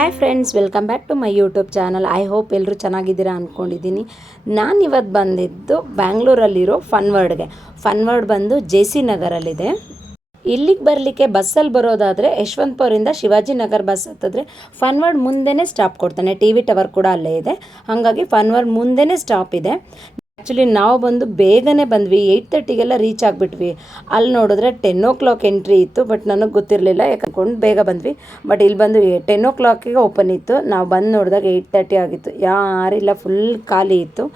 Hi friends, welcome back to my YouTube channel. I hope ಎಲ್ಲರೂ ಚೆನ್ನಾಗಿದ್ದೀರಾ ಅಂದ್ಕೊಂಡಿದ್ದೀನಿ. ನಾನು ಇವತ್ತು ಬಂದಿದ್ದು ಬ್ಯಾಂಗ್ಳೂರಲ್ಲಿರೋ ಫನ್ ವರ್ಡ್ ಬಂದು JC ನಗರಲ್ಲಿದೆ. ಇಲ್ಲಿಗೆ ಬರಲಿಕ್ಕೆ ಬಸ್ಸಲ್ಲಿ ಬರೋದಾದರೆ ಯಶವಂತಪುರದಿಂದ ಶಿವಾಜಿ ನಗರ್ ಬಸ್ ಹತ್ತಿದ್ರೆ ಫನ್ ವರ್ಡ್ ಮುಂದೆನೇ ಸ್ಟಾಪ್ ಕೊಡ್ತಾನೆ. TV ಟವರ್ ಕೂಡ ಅಲ್ಲೇ ಇದೆ, ಹಾಗಾಗಿ ಫನ್ ವರ್ಡ್ ಮುಂದೆನೇ ಸ್ಟಾಪ್ ಇದೆ. ಆ್ಯಕ್ಚುಲಿ ನಾವು ಬಂದು ಬೇಗನೆ ಬಂದ್ವಿ, 8:30ಗೆಲ್ಲ ರೀಚ್ ಆಗಿಬಿಟ್ವಿ. ಅಲ್ಲಿ ನೋಡಿದ್ರೆ 10 o'clock ಎಂಟ್ರಿ ಇತ್ತು, ಬಟ್ ನನಗೆ ಗೊತ್ತಿರಲಿಲ್ಲ, ಯಾಕಂದ್ಕೊಂಡು ಬೇಗ ಬಂದ್ವಿ. ಬಟ್ ಇಲ್ಲಿ ಬಂದು 10 o'clock ಓಪನ್ ಇತ್ತು. ನಾವು ಬಂದು ನೋಡಿದಾಗ 8:30 ಆಗಿತ್ತು. ಯಾರಿಲ್ಲ, ಫುಲ್ ಖಾಲಿ ಇತ್ತು.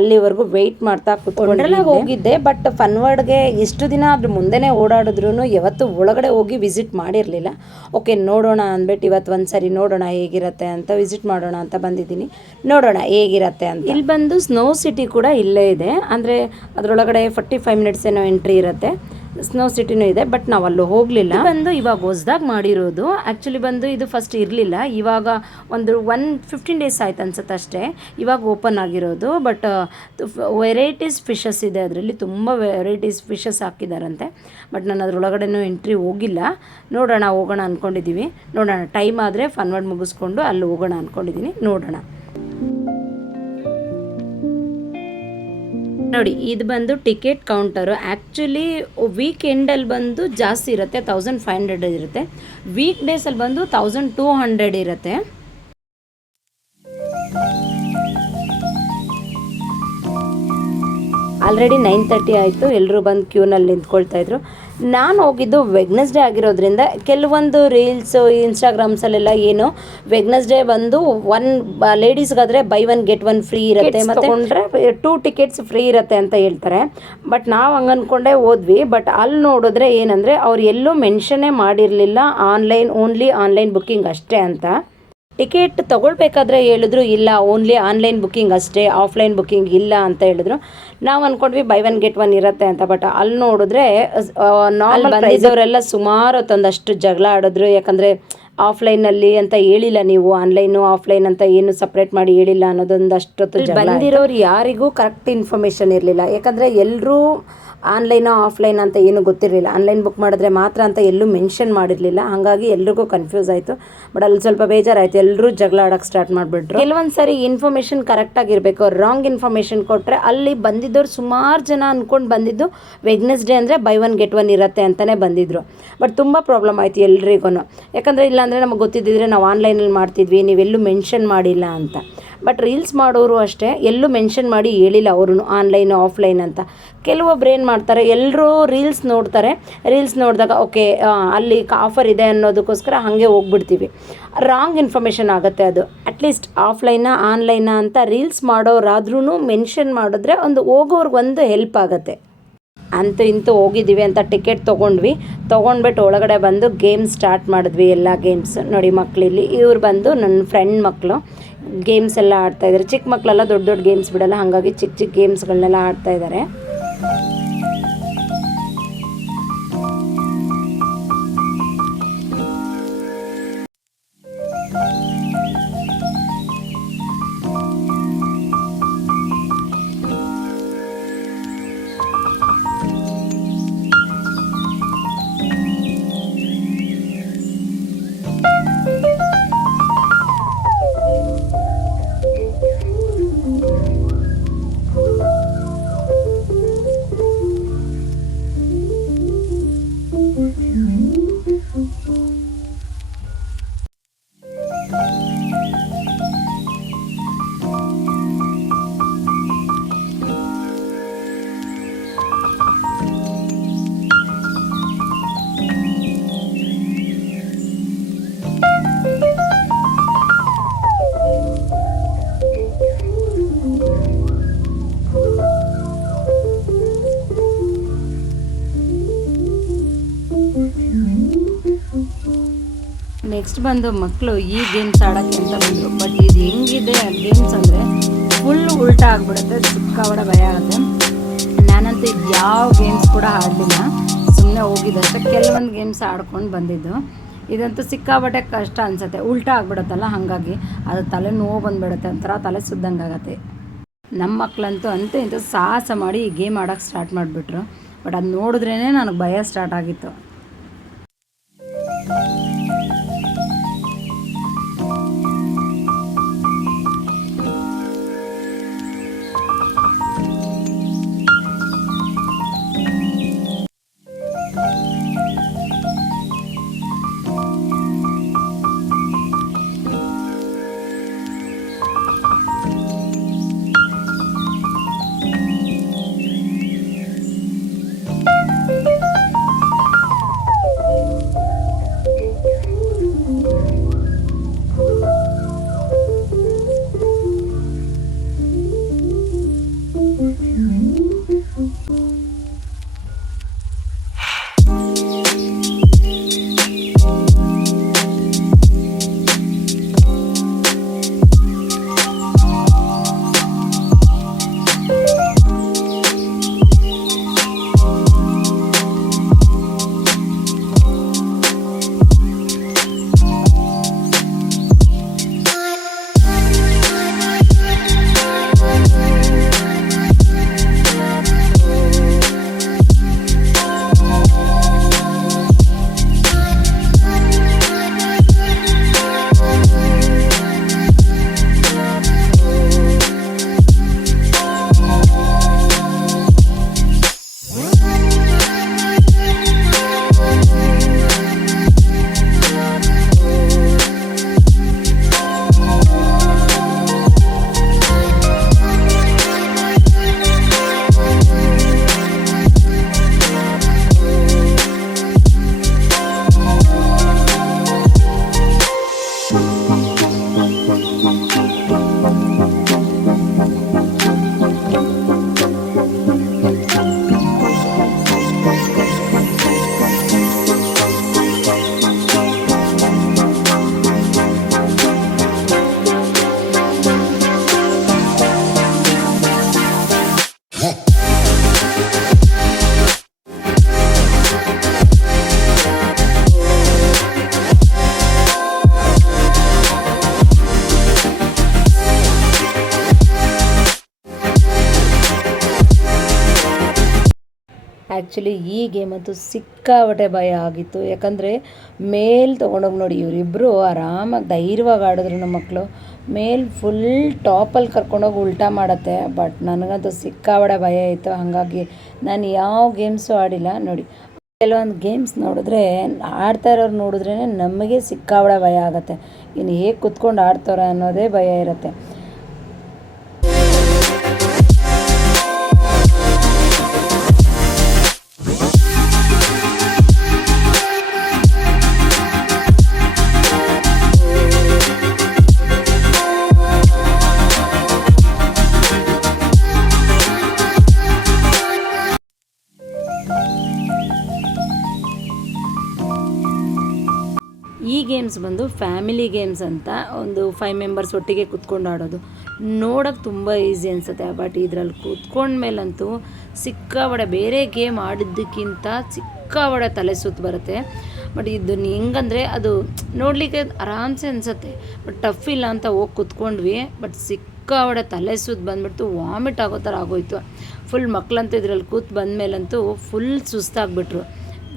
ಅಲ್ಲಿವರೆಗೂ ವೆಯ್ಟ್ ಮಾಡ್ತಾ ಕುತ್ಕೊಂಡ್ರೆ ಹೋಗಿದ್ದೆ. ಬಟ್ ಫನ್ ವರ್ಡ್ಗೆ ಇಷ್ಟು ದಿನ ಅದ್ರ ಮುಂದೆನೇ ಓಡಾಡಿದ್ರು ಯಾವತ್ತೂ ಒಳಗಡೆ ಹೋಗಿ ವಿಸಿಟ್ ಮಾಡಿರಲಿಲ್ಲ. ಓಕೆ, ನೋಡೋಣ ಅಂದ್ಬಿಟ್ಟು ಇವತ್ತು ಒಂದು ಸರಿ ನೋಡೋಣ ಹೇಗಿರುತ್ತೆ ಅಂತ, ವಿಸಿಟ್ ಮಾಡೋಣ ಅಂತ ಬಂದಿದ್ದೀನಿ. ನೋಡೋಣ ಹೇಗಿರುತ್ತೆ ಅಂತ. ಇಲ್ಲಿ ಬಂದು ಸ್ನೋ ಸಿಟಿ ಕೂಡ ಇಲ್ಲೇ ಇದೆ, ಅಂದರೆ ಅದರೊಳಗಡೆ 45 minutes ಏನೋ ಎಂಟ್ರಿ ಇರುತ್ತೆ. ಸ್ನೋ ಸಿಟಿನೂ ಇದೆ, ಬಟ್ ನಾವು ಅಲ್ಲೂ ಹೋಗಲಿಲ್ಲ. ಬಂದು ಇವಾಗ ಹೊಸ್ದಾಗಿ ಮಾಡಿರೋದು. ಆ್ಯಕ್ಚುಲಿ ಬಂದು ಇದು ಫಸ್ಟ್ ಇರಲಿಲ್ಲ, ಇವಾಗ ಒಂದು 15 days ಆಯ್ತು ಅನ್ಸುತ್ತೆ ಅಷ್ಟೇ, ಇವಾಗ ಓಪನ್ ಆಗಿರೋದು. ಬಟ್ ವೆರೈಟೀಸ್ ಫಿಶಸ್ ಇದೆ ಅದರಲ್ಲಿ, ತುಂಬ ವೆರೈಟೀಸ್ ಫಿಶಸ್ ಹಾಕಿದಾರಂತೆ. ಬಟ್ ನಾನು ಅದರೊಳಗಡೆನೂ ಎಂಟ್ರಿ ಹೋಗಿಲ್ಲ. ಹೋಗೋಣ ಅಂದ್ಕೊಂಡಿದ್ದೀವಿ. ನೋಡೋಣ, ಟೈಮ್ ಆದರೆ ಫನ್ ವರ್ಡ್ ಮುಗಿಸ್ಕೊಂಡು ಅಲ್ಲಿ ಹೋಗೋಣ ಅಂದ್ಕೊಂಡಿದ್ದೀನಿ. ನೋಡೋಣ. ನೋಡಿ, ಇದು ಬಂದು ಟಿಕೆಟ್ ಕೌಂಟರು. ಆ್ಯಕ್ಚುಲಿ ವೀಕೆಂಡಲ್ಲಿ ಬಂದು ಜಾಸ್ತಿ ಇರುತ್ತೆ, 1500 ಇರುತ್ತೆ. ವೀಕ್ ಡೇಸಲ್ಲಿ ಬಂದು 1200 ಇರುತ್ತೆ. ಆಲ್ರೆಡಿ 9:30 ಆಯಿತು, ಎಲ್ಲರೂ ಬಂದು ಕ್ಯೂನಲ್ಲಿ ನಿಂತ್ಕೊಳ್ತಾಯಿದ್ರು. ನಾನು ಹೋಗಿದ್ದು ವೆಡ್ನೆಸ್ಡೇ ಆಗಿರೋದ್ರಿಂದ ಕೆಲವೊಂದು ರೀಲ್ಸು ಇನ್ಸ್ಟಾಗ್ರಾಮ್ಸಲ್ಲೆಲ್ಲ ಏನು ವೆಡ್ನೆಸ್ಡೇ ಬಂದು ಲೇಡೀಸ್ಗಾದರೆ ಬೈ 1 get 1 ಫ್ರೀ ಇರುತ್ತೆ, ಮತ್ತು 2 tickets ಫ್ರೀ ಇರುತ್ತೆ ಅಂತ ಹೇಳ್ತಾರೆ. ಬಟ್ ನಾವು ಹಂಗೆ ಅಂದ್ಕೊಂಡೇ ಹೋದ್ವಿ. ಬಟ್ ಅಲ್ಲಿ ನೋಡಿದ್ರೆ ಏನಂದರೆ ಅವ್ರು ಎಲ್ಲೂ ಮೆನ್ಷನ್ನೇ ಮಾಡಿರಲಿಲ್ಲ, ಓನ್ಲಿ ಆನ್ಲೈನ್ ಬುಕ್ಕಿಂಗ್ ಅಷ್ಟೇ ಅಂತ. ಟಿಕೆಟ್ ತೊಗೊಳ್ಬೇಕಾದ್ರೆ ಹೇಳಿದ್ರು ಇಲ್ಲ, ಓನ್ಲಿ ಆನ್ಲೈನ್ ಬುಕ್ಕಿಂಗ್ ಅಷ್ಟೇ, ಆಫ್ಲೈನ್ ಬುಕ್ಕಿಂಗ್ ಇಲ್ಲ ಅಂತ ಹೇಳಿದ್ರು. ನಾವು ಅಂದ್ಕೊಂಡ್ವಿ ಬೈ 1 get 1 ಇರುತ್ತೆ ಅಂತ. ಬಟ್ ಅಲ್ಲಿ ನೋಡಿದ್ರೆ ನಾರ್ಮಲ್ ಪ್ರೈಸವರೆಲ್ಲ ಸುಮಾರು ಹೊತ್ತೊಂದಷ್ಟು ಜಗಳ ಆಡಿದ್ರು. ಯಾಕಂದರೆ ಆಫ್ಲೈನಲ್ಲಿ ಅಂತ ಹೇಳಿಲ್ಲ ನೀವು, ಆನ್ಲೈನು ಆಫ್ಲೈನ್ ಅಂತ ಏನು ಸಪ್ರೇಟ್ ಮಾಡಿ ಹೇಳಿಲ್ಲ ಅನ್ನೋದೊಂದಷ್ಟೊತ್ತು ಬಂದಿರೋರು ಯಾರಿಗೂ ಕರೆಕ್ಟ್ ಇನ್ಫಾರ್ಮೇಷನ್ ಇರಲಿಲ್ಲ. ಯಾಕಂದರೆ ಎಲ್ಲರೂ ಆನ್ಲೈನು ಆಫ್ಲೈನ್ ಅಂತ ಏನೂ ಗೊತ್ತಿರಲಿಲ್ಲ. ಆನ್ಲೈನ್ ಬುಕ್ ಮಾಡಿದ್ರೆ ಮಾತ್ರ ಅಂತ ಎಲ್ಲೂ ಮೆನ್ಷನ್ ಮಾಡಿರಲಿಲ್ಲ, ಹಾಗಾಗಿ ಎಲ್ರಿಗೂ ಕನ್ಫ್ಯೂಸ್ ಆಯಿತು. ಬಟ್ ಅಲ್ಲಿ ಸ್ವಲ್ಪ ಬೇಜಾರಾಯಿತು, ಎಲ್ಲರೂ ಜಗಳ ಆಡೋಕ್ಕೆ ಸ್ಟಾರ್ಟ್ ಮಾಡಿಬಿಟ್ರು. ಕೆಲವೊಂದು ಸಾರಿ ಇನ್ಫಾರ್ಮೇಷನ್ ಕರೆಕ್ಟಾಗಿರಬೇಕು, ರಾಂಗ್ ಇನ್ಫಾರ್ಮೇಷನ್ ಕೊಟ್ಟರೆ ಅಲ್ಲಿ ಬಂದಿದ್ದವ್ರು ಸುಮಾರು ಜನ ಅಂದ್ಕೊಂಡು ಬಂದಿದ್ದು ವೆಡ್ನೆಸ್ಡೇ ಅಂದರೆ ಬೈ 1 get 1 ಇರುತ್ತೆ ಅಂತಲೇ ಬಂದಿದ್ದರು. ಬಟ್ ತುಂಬ ಪ್ರಾಬ್ಲಮ್ ಆಯಿತು ಎಲ್ರಿಗೂ. ಯಾಕಂದರೆ ಇಲ್ಲಾಂದರೆ ನಮಗೆ ಗೊತ್ತಿದ್ದಿದ್ರೆ ನಾವು ಆನ್ಲೈನಲ್ಲಿ ಮಾಡ್ತಿದ್ವಿ, ನೀವೆಲ್ಲೂ ಮೆನ್ಷನ್ ಮಾಡಿಲ್ಲ ಅಂತ. ಬಟ್ ರೀಲ್ಸ್ ಮಾಡೋರು ಅಷ್ಟೇ, ಎಲ್ಲೂ ಮೆನ್ಷನ್ ಮಾಡಿ ಹೇಳಿಲ್ಲ ಅವರು ಆನ್ಲೈನು ಆಫ್ಲೈನ್ ಅಂತ. ಕೆಲವೊಬ್ರು ಏನು ಮಾಡ್ತಾರೆ, ಎಲ್ಲರೂ ರೀಲ್ಸ್ ನೋಡ್ತಾರೆ, ರೀಲ್ಸ್ ನೋಡಿದಾಗ ಓಕೆ ಅಲ್ಲಿ ಆಫರ್ ಇದೆ ಅನ್ನೋದಕ್ಕೋಸ್ಕರ ಹಾಗೆ ಹೋಗ್ಬಿಡ್ತೀವಿ. ರಾಂಗ್ ಇನ್ಫಾರ್ಮೇಷನ್ ಆಗುತ್ತೆ ಅದು. ಅಟ್ಲೀಸ್ಟ್ ಆಫ್ಲೈನಾ ಆನ್ಲೈನಾ ಅಂತ ರೀಲ್ಸ್ ಮಾಡೋರಾದ್ರೂ ಮೆನ್ಷನ್ ಮಾಡಿದ್ರೆ ಒಂದು ಹೋಗೋರ್ಗೊಂದು ಹೆಲ್ಪ್ ಆಗುತ್ತೆ. ಅಂತೂ ಇಂತೂ ಹೋಗಿದ್ದೀವಿ ಅಂತ ಟಿಕೆಟ್ ತೊಗೊಂಡ್ಬಿಟ್ಟು ಒಳಗಡೆ ಬಂದು ಗೇಮ್ ಸ್ಟಾರ್ಟ್ ಮಾಡಿದ್ವಿ. ಎಲ್ಲ ಗೇಮ್ಸ್ ನೋಡಿ, ಮಕ್ಕಳಿಲ್ಲಿ ಇವ್ರು ಬಂದು ನನ್ನ ಫ್ರೆಂಡ್ ಮಕ್ಕಳು ಗೇಮ್ಸ್ ಎಲ್ಲ ಆಡ್ತಾಯಿದ್ದಾರೆ. ಚಿಕ್ಕ ಮಕ್ಕಳೆಲ್ಲ ದೊಡ್ಡ ದೊಡ್ಡ ಗೇಮ್ಸ್ ಬಿಡಲ್ಲ, ಹಾಗಾಗಿ ಚಿಕ್ಕ ಚಿಕ್ಕ ಗೇಮ್ಸ್ಗಳನ್ನೆಲ್ಲ ಆಡ್ತಾಯಿದ್ದಾರೆ. ನೆಕ್ಸ್ಟ್ ಬಂದು ಮಕ್ಕಳು ಈ ಗೇಮ್ಸ್ ಆಡೋಕ್ಕೆ ಅಂತ ಬಂದರು. ಬಟ್ ಇದು ಹೆಂಗಿದೆ ಗೇಮ್ಸ್ ಅಂದರೆ ಫುಲ್ ಉಲ್ಟಾ ಆಗಿಬಿಡುತ್ತೆ, ಸಿಕ್ಕಾಬಟ್ಟೆ ಭಯ ಆಗುತ್ತೆ. ನಾನಂತೂ ಇದು ಯಾವ ಗೇಮ್ಸ್ ಕೂಡ ಆಡಲಿಲ್ಲ, ಸುಮ್ಮನೆ ಹೋಗಿದ್ದಷ್ಟೇ. ಕೆಲವೊಂದು ಗೇಮ್ಸ್ ಆಡ್ಕೊಂಡು ಬಂದಿದ್ದು. ಇದಂತೂ ಸಿಕ್ಕಾಬಟ್ಟೆ ಕಷ್ಟ ಅನಿಸುತ್ತೆ, ಉಲ್ಟಾ ಆಗಿಬಿಡುತ್ತಲ್ಲ, ಹಾಗಾಗಿ ಅದು ತಲೆ ನೋವು ಬಂದುಬಿಡುತ್ತೆ, ಒಂಥರ ತಲೆ ಸುದ್ದಂಗೆ ಆಗುತ್ತೆ. ನಮ್ಮ ಮಕ್ಕಳಂತೂ ಇಂಥ ಸಾಹಸ ಮಾಡಿ ಈ ಗೇಮ್ ಆಡೋಕ್ಕೆ ಸ್ಟಾರ್ಟ್ ಮಾಡಿಬಿಟ್ರು. ಬಟ್ ಅದು ನೋಡಿದ್ರೇ ನನಗೆ ಭಯ ಸ್ಟಾರ್ಟ್ ಆಗಿತ್ತು. ಆ್ಯಕ್ಚುಲಿ ಈ ಗೇಮಂತೂ ಸಿಕ್ಕಾಪಟ್ಟೆ ಭಯ ಆಗಿತ್ತು. ಯಾಕಂದರೆ ಮೇಲೆ ತೊಗೊಂಡೋಗಿ ನೋಡಿ ಇವರಿಬ್ಬರು ಆರಾಮಾಗಿ ಧೈರ್ಯವಾಗಿ ಆಡಿದ್ರು ನಮ್ಮ ಮಕ್ಕಳು. ಮೇಲೆ ಫುಲ್ ಟಾಪಲ್ಲಿ ಕರ್ಕೊಂಡೋಗಿ ಉಲ್ಟಾ ಮಾಡತ್ತೆ. ಬಟ್ ನನಗಂತೂ ಸಿಕ್ಕಾಪಟ್ಟೆ ಭಯ ಆಯಿತು. ಹಾಗಾಗಿ ನಾನು ಯಾವ ಗೇಮ್ಸು ಆಡಿಲ್ಲ ನೋಡಿ. ಕೆಲವೊಂದು ಗೇಮ್ಸ್ ನೋಡಿದ್ರೆ ಆಡ್ತಾ ಇರೋರು ನೋಡಿದ್ರೇ ನಮಗೆ ಸಿಕ್ಕಾಪಟ್ಟೆ ಭಯ ಆಗುತ್ತೆ. ಇನ್ನು ಹೇಗೆ ಕುತ್ಕೊಂಡು ಆಡ್ತಾರೆ ಅನ್ನೋದೇ ಭಯ ಇರುತ್ತೆ. ಈ ಗೇಮ್ಸ್ ಬಂದು ಫ್ಯಾಮಿಲಿ ಗೇಮ್ಸ್ ಅಂತ, ಒಂದು 5 ಮೆಂಬರ್ಸ್ ಒಟ್ಟಿಗೆ ಕುತ್ಕೊಂಡು ಆಡೋದು. ನೋಡೋಕ್ಕೆ ತುಂಬ ಈಸಿ ಅನಿಸುತ್ತೆ, ಬಟ್ ಇದರಲ್ಲಿ ಕೂತ್ಕೊಂಡ್ಮೇಲಂತೂ ಸಿಕ್ಕಾಪಟ್ಟೆ ಬೇರೆ ಗೇಮ್ ಆಡಿದ್ದಕ್ಕಿಂತ ಸಿಕ್ಕಾಪಟ್ಟೆ ತಲೆ ಸುತ್ತು ಬರುತ್ತೆ. ಬಟ್ ಇದನ್ನು ಹೆಂಗಂದರೆ ಅದು ನೋಡಲಿಕ್ಕೆ ಆರಾಮ್ಸೆ ಅನಿಸುತ್ತೆ, ಬಟ್ ಟಫ್ ಇಲ್ಲ ಅಂತ ಹೋಗಿ ಕೂತ್ಕೊಂಡ್ವಿ. ಬಟ್ ಸಿಕ್ಕಾಪಟ್ಟೆ ತಲೆ ಸುತ್ತು ಬಂದುಬಿಡ್ತು, ವಾಮಿಟ್ ಆಗೋ ಥರ ಆಗೋಯ್ತು. ಫುಲ್ ಮಕ್ಕಳಂತೂ ಇದರಲ್ಲಿ ಕೂತು ಬಂದಮೇಲಂತೂ ಫುಲ್ ಸುಸ್ತಾಗ್ಬಿಟ್ರು.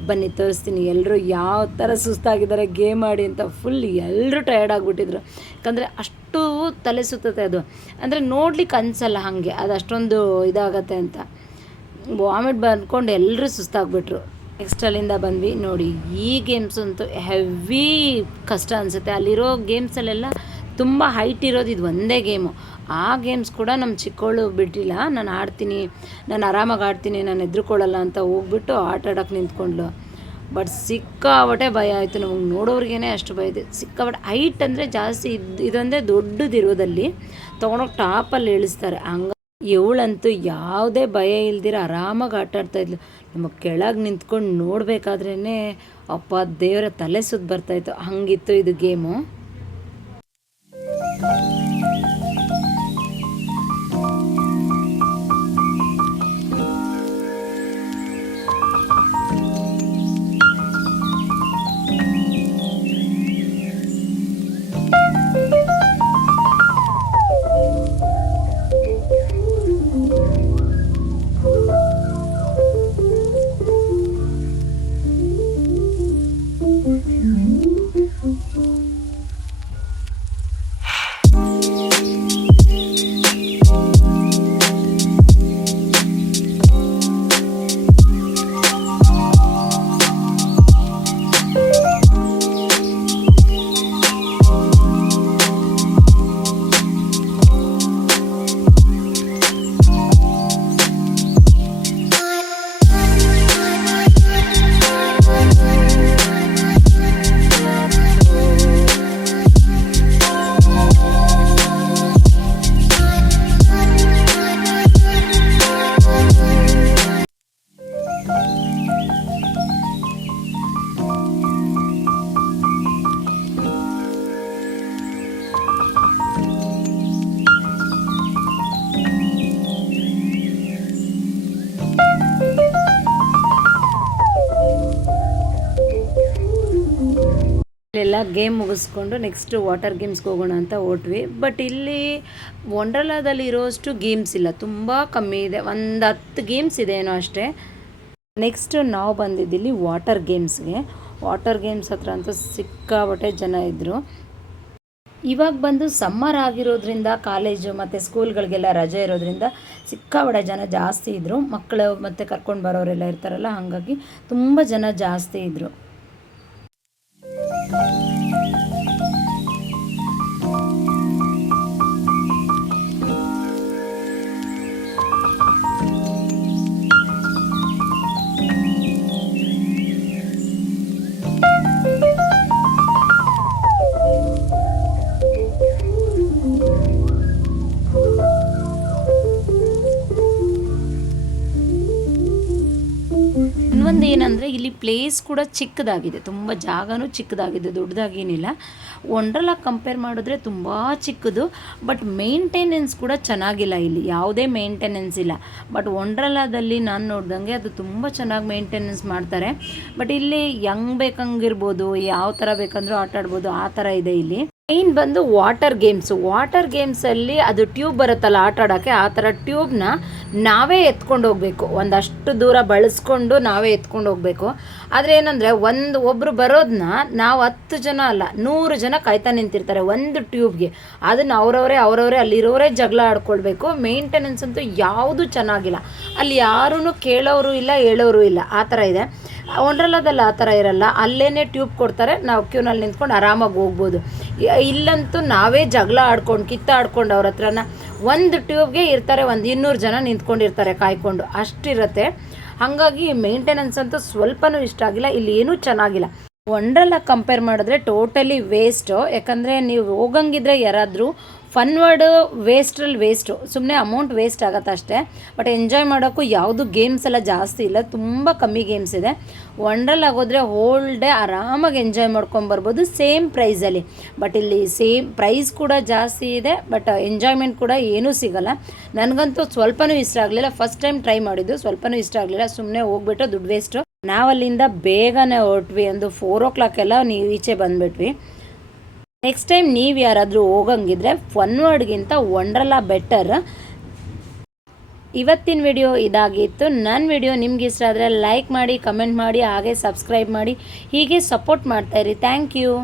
ಬನ್ನಿ ತೋರಿಸ್ತೀನಿ ಎಲ್ಲರೂ ಯಾವ ಥರ ಸುಸ್ತಾಗಿದ್ದಾರೆ ಗೇಮ್ ಆಡಿ ಅಂತ. ಫುಲ್ ಎಲ್ಲರೂ ಟಯರ್ಡ್ ಆಗಿಬಿಟ್ಟಿದ್ರು, ಯಾಕಂದರೆ ಅಷ್ಟು ತಲೆ ಸುತ್ತದೆ ಅದು. ಅಂದರೆ ನೋಡ್ಲಿಕ್ಕೆ ಅನಿಸಲ್ಲ ಹಾಗೆ, ಅದು ಅಷ್ಟೊಂದು ಇದಾಗತ್ತೆ ಅಂತ. ವಾಮಿಟ್ ಬಂದ್ಕೊಂಡು ಎಲ್ಲರೂ ಸುಸ್ತಾಗ್ಬಿಟ್ರು. ನೆಕ್ಸ್ಟ್ ಅಲ್ಲಿಂದ ಬಂದ್ವಿ ನೋಡಿ. ಈ ಗೇಮ್ಸ್ ಅಂತೂ ಹೆವಿ ಕಷ್ಟ ಅನಿಸುತ್ತೆ. ಅಲ್ಲಿರೋ ಗೇಮ್ಸಲ್ಲೆಲ್ಲ ತುಂಬ ಹೈಟ್ ಇರೋದು ಇದು ಒಂದೇ ಗೇಮು. ಆ ಗೇಮ್ಸ್ ಕೂಡ ನಮ್ಮ ಚಿಕ್ಕವಳು ಬಿಟ್ಟಿಲ್ಲ, ನಾನು ಆಡ್ತೀನಿ, ನಾನು ಆರಾಮಾಗಿ ಆಡ್ತೀನಿ, ನಾನು ಹೆದ್ರುಕೊಳ್ಳಲ್ಲ ಅಂತ ಹೋಗ್ಬಿಟ್ಟು ಆಟ ಆಡೋಕ್ಕೆ ನಿಂತ್ಕೊಂಡ್ಳು. ಬಟ್ ಸಿಕ್ಕಾಪಟ್ಟೆ ಭಯ ಆಯಿತು ನಮಗೆ, ನೋಡೋರಿಗೇ ಅಷ್ಟು ಭಯ ಇದೆ. ಸಿಕ್ಕಾಪಟ್ಟೆ ಹೈಟ್ ಅಂದರೆ ಜಾಸ್ತಿ ಇದೊಂದೇ ದೊಡ್ಡದಿರೋದಲ್ಲಿ ತೊಗೊಂಡೋಗಿ ಟಾಪಲ್ಲಿ ಇಳಿಸ್ತಾರೆ. ಇವಳಂತೂ ಯಾವುದೇ ಭಯ ಇಲ್ದಿರ ಆರಾಮಾಗಿ ಆಟ ಆಡ್ತಾಯಿದ್ಲು. ನಮಗೆ ಕೆಳಗೆ ನಿಂತ್ಕೊಂಡು ನೋಡಬೇಕಾದ್ರೇ ಅಪ್ಪ ದೇವರ ತಲೆ ಸುತ್ತು ಬರ್ತಾಯಿತ್ತು, ಹಂಗಿತ್ತು ಇದು ಗೇಮು. ಎಲ್ಲ ಗೇಮ್ ಮುಗಿಸ್ಕೊಂಡು ನೆಕ್ಸ್ಟು ವಾಟರ್ ಗೇಮ್ಸ್ಗೆ ಹೋಗೋಣ ಅಂತ ಹೊರಟ್ವಿ. ಬಟ್ ಇಲ್ಲಿ ವಂಡರ್ಲಾದಲ್ಲಿ ಇರೋಷ್ಟು ಗೇಮ್ಸ್ ಇಲ್ಲ, ತುಂಬ ಕಮ್ಮಿ ಇದೆ, ಒಂದು 10 ಗೇಮ್ಸ್ ಇದೆ ಏನೋ ಅಷ್ಟೇ. ನೆಕ್ಸ್ಟು ನಾವು ಬಂದಿದ್ದಿಲ್ಲಿ ವಾಟರ್ ಗೇಮ್ಸ್ಗೆ. ವಾಟರ್ ಗೇಮ್ಸ್ ಹತ್ರ ಅಂತೂ ಸಿಕ್ಕಾಪಟ್ಟೆ ಜನ ಇದ್ದರು. ಇವಾಗ ಬಂದು ಸಮ್ಮರ್ ಆಗಿರೋದ್ರಿಂದ ಕಾಲೇಜು ಮತ್ತು ಸ್ಕೂಲ್ಗಳಿಗೆಲ್ಲ ರಜೆ ಇರೋದ್ರಿಂದ ಸಿಕ್ಕಾಪಟ್ಟೆ ಜನ ಜಾಸ್ತಿ ಇದ್ದರು. ಮಕ್ಕಳು ಮತ್ತು ಕರ್ಕೊಂಡು ಬರೋರೆಲ್ಲ ಇರ್ತಾರಲ್ಲ, ಹಾಗಾಗಿ ತುಂಬ ಜನ ಜಾಸ್ತಿ ಇದ್ದರು. ಇನ್ನೊಂದು ಏನಂದರೆ ಇಲ್ಲಿ ಪ್ಲೇಸ್ ಕೂಡ ಚಿಕ್ಕದಾಗಿದೆ, ತುಂಬ ಜಾಗನೂ ಚಿಕ್ಕದಾಗಿದೆ, ದೊಡ್ಡದಾಗೇನಿಲ್ಲ. ವಂಡರ್ಲಾ ಕಂಪೇರ್ ಮಾಡಿದ್ರೆ ತುಂಬ ಚಿಕ್ಕದು, ಬಟ್ ಮೇಂಟೆನೆನ್ಸ್ ಕೂಡ ಚೆನ್ನಾಗಿಲ್ಲ. ಇಲ್ಲಿ ಯಾವುದೇ ಮೇಂಟೆನೆನ್ಸ್ ಇಲ್ಲ. ಬಟ್ ವಂಡರ್ಲಾದಲ್ಲಿ ನಾನು ನೋಡ್ದಂಗೆ ಅದು ತುಂಬ ಚೆನ್ನಾಗಿ ಮೇಂಟೆನೆನ್ಸ್ ಮಾಡ್ತಾರೆ. ಬಟ್ ಇಲ್ಲಿ ಹೆಂಗೆ ಬೇಕಂಗಿರ್ಬೋದು, ಯಾವ ಥರ ಬೇಕಂದ್ರೂ ಆಟ ಆಡ್ಬೋದು, ಆ ಥರ ಇದೆ ಇಲ್ಲಿ. ಮೇಯ್ನ್ ಬಂದು ವಾಟರ್ ಗೇಮ್ಸಲ್ಲಿ ಅದು ಟ್ಯೂಬ್ ಬರುತ್ತಲ್ಲ ಆಟ ಆಡೋಕ್ಕೆ, ಆ ಥರ ಟ್ಯೂಬ್ನ ನಾವೇ ಎತ್ಕೊಂಡು ಹೋಗಬೇಕು. ಒಂದಷ್ಟು ದೂರ ಬಳಸ್ಕೊಂಡು ನಾವೇ ಎತ್ಕೊಂಡು ಹೋಗಬೇಕು. ಆದರೆ ಏನಂದರೆ ಒಬ್ಬರು ಬರೋದನ್ನ ನಾವು 10 ಜನ ಅಲ್ಲ 100 ಜನ ಕಾಯ್ತಾ ನಿಂತಿರ್ತಾರೆ ಒಂದು ಟ್ಯೂಬ್ಗೆ. ಅದನ್ನು ಅವರವರೇ ಅಲ್ಲಿರೋರೇ ಜಗಳ ಆಡ್ಕೊಳ್ಬೇಕು. ಮೇಂಟೆನೆನ್ಸ್ ಅಂತೂ ಯಾವುದೂ ಚೆನ್ನಾಗಿಲ್ಲ. ಅಲ್ಲಿ ಯಾರೂ ಕೇಳೋರು ಇಲ್ಲ ಹೇಳೋರು ಇಲ್ಲ, ಆ ಥರ ಇದೆ. ವಂಡರ್ಲಾದಲ್ಲಿ ಆ ಥರ ಇರಲ್ಲ. ಅಲ್ಲೇ ಟ್ಯೂಬ್ ಕೊಡ್ತಾರೆ, ನಾವು ಕ್ಯೂನಲ್ಲಿ ನಿಂತ್ಕೊಂಡು ಆರಾಮಾಗಿ ಹೋಗ್ಬೋದು. ಇಲ್ಲಂತೂ ನಾವೇ ಜಗಳ ಆಡ್ಕೊಂಡು ಕಿತ್ತಾಡ್ಕೊಂಡು ಅವ್ರ ಹತ್ರನ ಒಂದು ಟ್ಯೂಬ್ಗೆ ಇರ್ತಾರೆ 200 ಜನ ನಿಂತ್ಕೊಂಡಿರ್ತಾರೆ ಕಾಯ್ಕೊಂಡು, ಅಷ್ಟಿರುತ್ತೆ. ಹಾಗಾಗಿ ಮೇಂಟೆನೆನ್ಸ್ ಅಂತೂ ಸ್ವಲ್ಪನೂ ಇಷ್ಟ ಆಗಿಲ್ಲ. ಇಲ್ಲಿ ಏನೂ ಚೆನ್ನಾಗಿಲ್ಲ. ವಂಡರ್ಲಾ ಕಂಪೇರ್ ಮಾಡಿದ್ರೆ ಟೋಟಲಿ ವೇಸ್ಟು. ಯಾಕಂದರೆ ನೀವು ಹೋಗಂಗಿದ್ರೆ ಯಾರಾದರೂ ಫನ್ ವರ್ಡ್ ವೇಸ್ಟು, ಸುಮ್ಮನೆ ಅಮೌಂಟ್ ವೇಸ್ಟ್ ಆಗುತ್ತೆ ಅಷ್ಟೇ. ಬಟ್ ಎಂಜಾಯ್ ಮಾಡೋಕ್ಕೂ ಯಾವುದು ಗೇಮ್ಸ್ ಎಲ್ಲ ಜಾಸ್ತಿ ಇಲ್ಲ, ತುಂಬ ಕಮ್ಮಿ ಗೇಮ್ಸ್ ಇದೆ. ವಂಡರ್ಲಾಗೆ ಹೋದರೆ ಹೋಲ್ ಡೇ ಆರಾಮಾಗಿ ಎಂಜಾಯ್ ಮಾಡ್ಕೊಂಬರ್ಬೋದು ಸೇಮ್ ಪ್ರೈಸಲ್ಲಿ. ಬಟ್ ಇಲ್ಲಿ ಸೇಮ್ ಪ್ರೈಸ್ ಕೂಡ ಜಾಸ್ತಿ ಇದೆ, ಬಟ್ ಎಂಜಾಯ್ಮೆಂಟ್ ಕೂಡ ಏನೂ ಸಿಗೋಲ್ಲ. ನನಗಂತೂ ಸ್ವಲ್ಪನೂ ಇಷ್ಟ ಆಗಲಿಲ್ಲ. ಫಸ್ಟ್ ಟೈಮ್ ಟ್ರೈ ಮಾಡಿದ್ದು, ಸ್ವಲ್ಪನೂ ಇಷ್ಟ ಆಗಲಿಲ್ಲ. ಸುಮ್ಮನೆ ಹೋಗ್ಬಿಟ್ಟು ದುಡ್ಡು ವೇಸ್ಟು. ನಾವಲ್ಲಿಂದ ಬೇಗನೆ ಹೊರಟ್ವಿ, ಒಂದು 4 o'clock ಎಲ್ಲ ನೀವು ಈಚೆ ಬಂದುಬಿಟ್ವಿ. ನೆಕ್ಸ್ಟ್ ಟೈಮ್ ನೀವು ಯಾರಾದರೂ ಹೋಗಂಗಿದ್ರೆ ಫನ್ ವರ್ಡ್ಗಿಂತ ವಂಡರ್ಲಾ ಬೆಟರ್. ಇವತ್ತಿನ ವಿಡಿಯೋ ಇದಾಗಿತ್ತು. ನನ್ನ ವಿಡಿಯೋ ನಿಮ್ಗೆ ಇಷ್ಟ ಆದರೆ ಲೈಕ್ ಮಾಡಿ, ಕಮೆಂಟ್ ಮಾಡಿ, ಹಾಗೆ ಸಬ್ಸ್ಕ್ರೈಬ್ ಮಾಡಿ. ಹೀಗೆ ಸಪೋರ್ಟ್ ಮಾಡ್ತಾಯಿರಿ. Thank you.